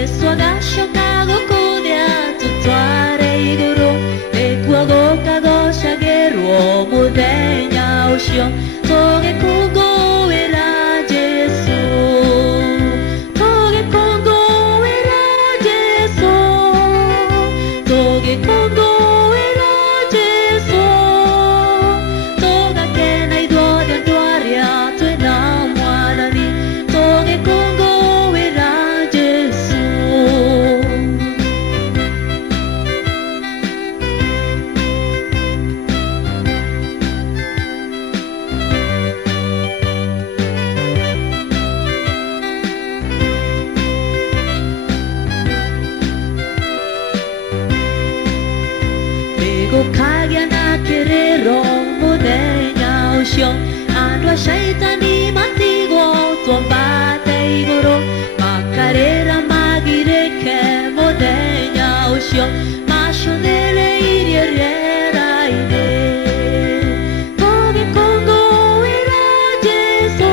Yesu agashoka gukundira tutware iguru ekuogoka goshagerwo muthenya ucio tugikungũĩra Jesu tugikungũĩra Jesu tugikungũĩra Jesu tugakena ithuothe andũ arĩa twĩna Mwathani tugikungũĩra Jesu. Gũkagĩa na kĩrĩro mũthenya ũcio andũ a caitani matigwo twambate igũrũ makarĩra magirĩke mũthenya ũcio macũthĩrĩirie rĩera-inĩ tũgĩkũngũĩra Jesu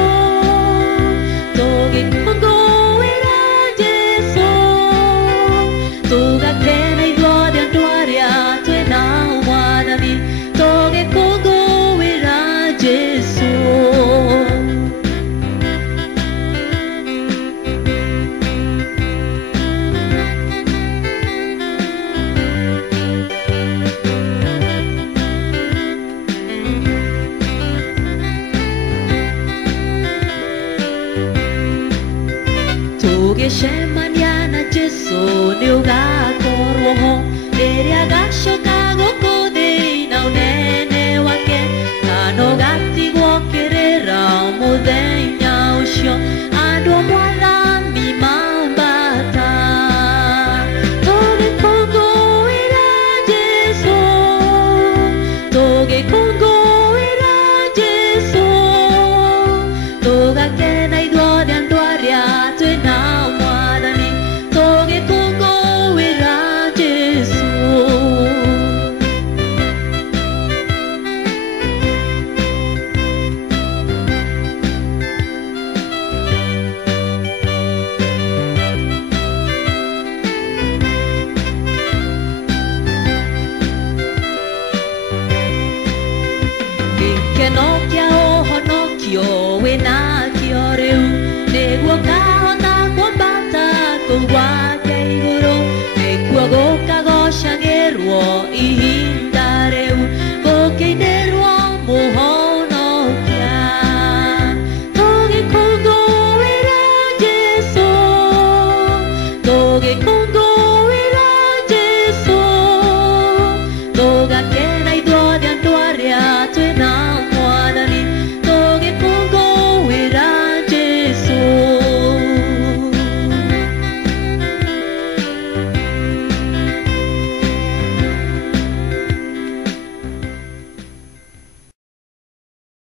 tũgĩkũngũĩra Jesu tũgakena ithuothe andũ arĩa twĩna Mwathani tũgĩkũngũĩra Jesu. Tũgĩcemania na Jesu nĩũgakorwo ho rĩrĩa agacoka gũkũ thĩ na ũnene wake na nũgatigwo kĩrĩra mũthenya ũcio andũ a Mwathani mambata tũgĩkũngũĩra Jesu tũgĩkũngũĩra Jesu tũgakena ithuothe andũ arĩa twĩna Mwathani tũgĩkũngũĩra Jesu. Gĩkeno kĩa ũhonokio wĩnakĩo rĩu nĩguo kahota kwambata kũu gwake igũrũ nĩkuo gũkagocagĩrwo ihinda rĩu gũkĩinĩrwo mũhonokia tũgĩkũngũĩra Jesu tũgĩkũngũĩra